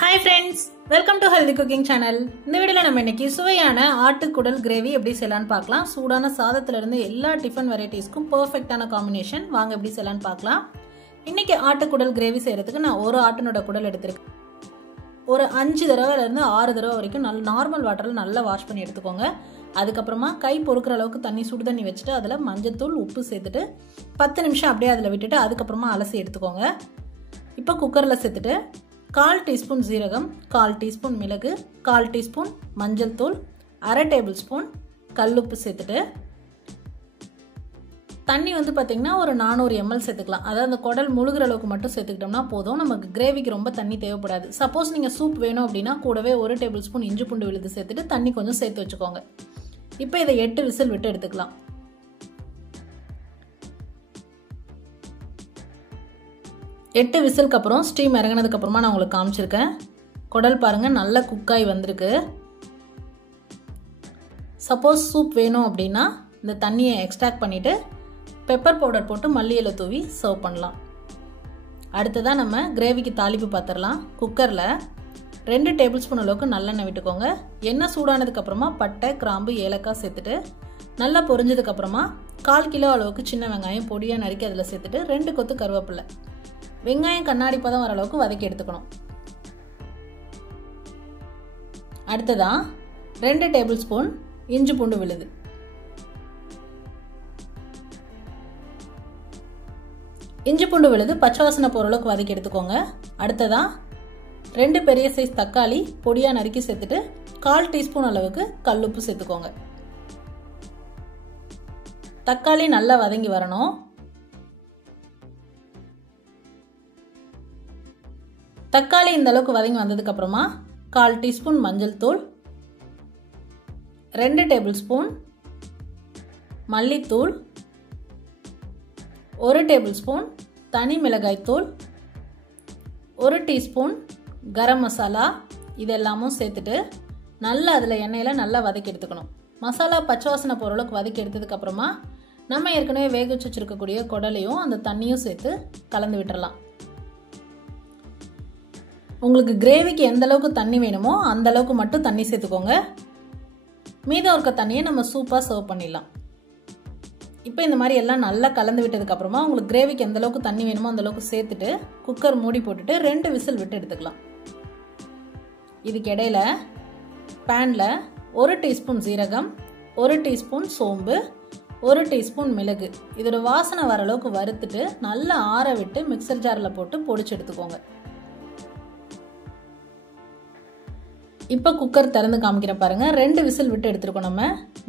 Hi friends, welcome to Healthy Cooking Channel. இந்த வீடியோல நம்ம இன்னைக்கு சுவையான ஆட்டுக்குடல் கிரேவி எப்படி செய்யலாம்னு பார்க்கலாம். சூடான சாதத்துல இருந்து எல்லா டிஃபன் வெரைட்டிஸ்க்கும் பெர்ஃபெக்ட்டான காம்பினேஷன். வாங்க எப்படி செய்யலாம்னு பார்க்கலாம். இன்னைக்கு ஆட்டுக்குடல் கிரேவி செய்யறதுக்கு நான் ஒரு ஆட்டினோட குடல் எடுத்துருக்கேன். ஒரு 5 தடவைல இருந்து 6 தடவை வரைக்கும் நார்மல் வாட்டர்ல நல்லா வாஷ் பண்ணி எடுத்துக்கோங்க. அதுக்கப்புறமா கை பொறுக்கிற அளவுக்கு தண்ணி சுடு தண்ணி வச்சுட்டு அதில் மஞ்சத்தூள் உப்பு சேர்த்துட்டு 10 நிமிஷம் அப்படியே அதில் விட்டுட்டு அதுக்கப்புறமா அலசி எடுத்துக்கோங்க. இப்போ குக்கரில் சேர்த்துட்டு 1/4 டீஸ்பூன் ஜீரகம், 1/4 டீஸ்பூன் மிளகு, 1/4 டீஸ்பூன் மஞ்சள் தூள், 1/2 டேபிள் ஸ்பூன் கல்லுப்பு சேர்த்துட்டு தண்ணி வந்து பார்த்தீங்கன்னா ஒரு 400 ml சேர்த்துக்கலாம். அதாவது அந்த குடல் முழுகிற அளவுக்கு மட்டும் சேர்த்துக்கிட்டோம்னா போதும். நமக்கு கிரேவிக்கு ரொம்ப தண்ணி தேவைப்படாது. சப்போஸ் நீங்கள் சூப் வேணும் அப்படின்னா கூடவே 1 டேபிள் ஸ்பூன் இஞ்சி பூண்டு விழுது சேர்த்துட்டு தண்ணி கொஞ்சம் சேர்த்து வச்சுக்கோங்க. இப்போ இதை 8 விசில் விட்டு எடுத்துக்கலாம். 8 விசிலுக்கு அப்புறம் ஸ்டீம் இறங்கினதுக்கு அப்புறமா நான் உங்களுக்கு காமிச்சிருக்கேன். குடல் பாருங்கள் நல்லா குக்காய் வந்திருக்கு. சப்போஸ் சூப் வேணும் அப்படின்னா இந்த தண்ணியை எக்ஸ்ட்ராக்ட் பண்ணிவிட்டு பெப்பர் பவுடர் போட்டு மல்லி இலை தூவி சர்வ் பண்ணலாம். அடுத்ததான் நம்ம கிரேவிக்கு தாளிப்பு பார்த்துடலாம். குக்கரில் 2 டேபிள் ஸ்பூன் அளவுக்கு நல்லெண்ணெய் விட்டுக்கோங்க. எண்ணெய் சூடானதுக்கு அப்புறமா பட்டை, கிராம்பு, ஏலக்காய் சேர்த்துட்டு நல்லா பொரிஞ்சதுக்கு அப்புறமா 1/4 கிலோ அளவுக்கு சின்ன வெங்காயம் பொடியாக நறுக்கி அதில் சேர்த்துட்டு 2 கொத்து கருவேப்பிலை. வெங்காயம் கண்ணாடி பதம் வர அளவுக்கு வதக்கி எடுத்துக்கணும். அடுத்ததான் 2 டேபிள் ஸ்பூன் இஞ்சி பூண்டு விழுது. இஞ்சி பூண்டு விழுது பச்சை வாசனை போகிற அளவுக்கு வதக்கி எடுத்துக்கோங்க. அடுத்ததான் 2 பெரிய சைஸ் தக்காளி பொடியாக நறுக்கி சேர்த்துட்டு 1/4 டீஸ்பூன் அளவுக்கு கல்லுப்பு சேர்த்துக்கோங்க. தக்காளி நல்லா வதங்கி வரணும். தக்காளி இந்த அளவுக்கு வதங்கி வந்ததுக்கு அப்புறமா 1/4 டீஸ்பூன் மஞ்சள் தூள், 2 டேபிள் ஸ்பூன் மல்லித்தூள், 1 டேபிள் ஸ்பூன் தனி மிளகாய் தூள், 1 டீஸ்பூன் கரம் மசாலா இதெல்லாமும் சேர்த்துட்டு நல்லா அதில் எண்ணெயில் நல்லா வதக்கி எடுத்துக்கணும். மசாலா பச்சை வாசனை போகிற அளவுக்கு வதக்கி எடுத்ததுக்கு அப்புறமா நம்ம ஏற்கனவே வேக வச்சு வச்சிருக்கக்கூடிய குடலையும் அந்த தண்ணியும் சேர்த்து கலந்து விட்டுறலாம். உங்களுக்கு கிரேவிக்கு எந்த அளவுக்கு தண்ணி வேணுமோ அந்த அளவுக்கு மட்டும் தண்ணி சேர்த்துக்கோங்க. மீதம் இருக்க தண்ணியை நம்ம சூப்பாக சர்வ் பண்ணிடலாம். இப்போ இந்த மாதிரி எல்லாம் நல்லா கலந்து விட்டதுக்கு அப்புறமா உங்களுக்கு கிரேவிக்கு எந்த அளவுக்கு தண்ணி வேணுமோ அந்த அளவுக்கு சேர்த்துட்டு குக்கர் மூடி போட்டுட்டு 2 விசில் விட்டு எடுத்துக்கலாம். இதுக்கு இடையில பேனில் 1 டீஸ்பூன் ஜீரகம், 1 டீஸ்பூன் சோம்பு, 1 டீஸ்பூன் மிளகு இதோட வாசனை வர அளவுக்கு வறுத்துட்டு நல்லா ஆற விட்டு மிக்சர் ஜாரில் போட்டு பொடிச்சு எடுத்துக்கோங்க. இப்போ குக்கர் திறந்து காமிக்கிறேன் பாருங்கள். 2 விசில் விட்டு எடுத்துருக்கோம். நம்ம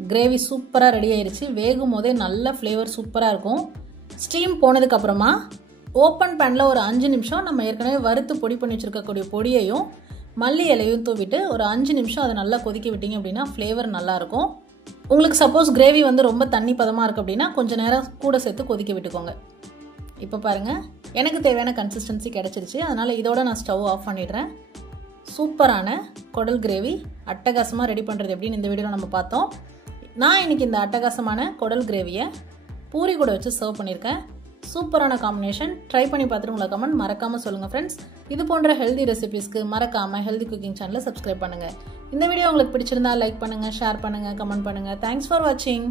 கிரேவி சூப்பராக ரெடி ஆயிடுச்சு. வேகும் போதே நல்ல ஃப்ளேவர் சூப்பராக இருக்கும். ஸ்டீம் போனதுக்கு அப்புறமா ஓப்பன் பேனில் ஒரு 5 நிமிஷம் நம்ம ஏற்கனவே வறுத்து பொடி பண்ணி வச்சுருக்கக்கூடிய பொடியையும் மல்லி இலையும் தூவிட்டு ஒரு 5 நிமிஷம் அதை நல்லா கொதிக்க விட்டீங்க அப்படின்னா ஃப்ளேவர் நல்லாயிருக்கும். உங்களுக்கு சப்போஸ் கிரேவி வந்து ரொம்ப தண்ணி பதமாக இருக்குது அப்படின்னா கொஞ்சம் நேரம் கூட சேர்த்து கொதிக்க விட்டுக்கோங்க. இப்போ பாருங்கள் எனக்கு தேவையான கன்சிஸ்டன்சி கிடச்சிருச்சு. அதனால் இதோட நான் ஸ்டவ் ஆஃப் பண்ணிடுறேன். சூப்பரான குடல் கிரேவி அட்டகாசமாக ரெடி பண்ணுறது எப்படின்னு இந்த வீடியோவில் நம்ம பார்த்தோம். நான் இன்றைக்கி இந்த அட்டகாசமான குடல் கிரேவியை பூரி கூட வச்சு சர்வ் பண்ணியிருக்கேன். சூப்பரான காம்பினேஷன். ட்ரை பண்ணி பார்த்துட்டு உங்களை கமெண்ட் மறக்காமல் சொல்லுங்கள் ஃப்ரெண்ட்ஸ். இது போன்ற ஹெல்தி ரெசிபீஸ்க்கு மறக்காமல் ஹெல்தி குக்கிங் சேனலை சப்ஸ்கிரைப் பண்ணுங்கள். இந்த வீடியோ உங்களுக்கு பிடிச்சிருந்தா லைக் பண்ணுங்கள், ஷேர் பண்ணுங்கள், கமெண்ட் பண்ணுங்கள். தேங்க்ஸ் ஃபார் வாட்சிங்.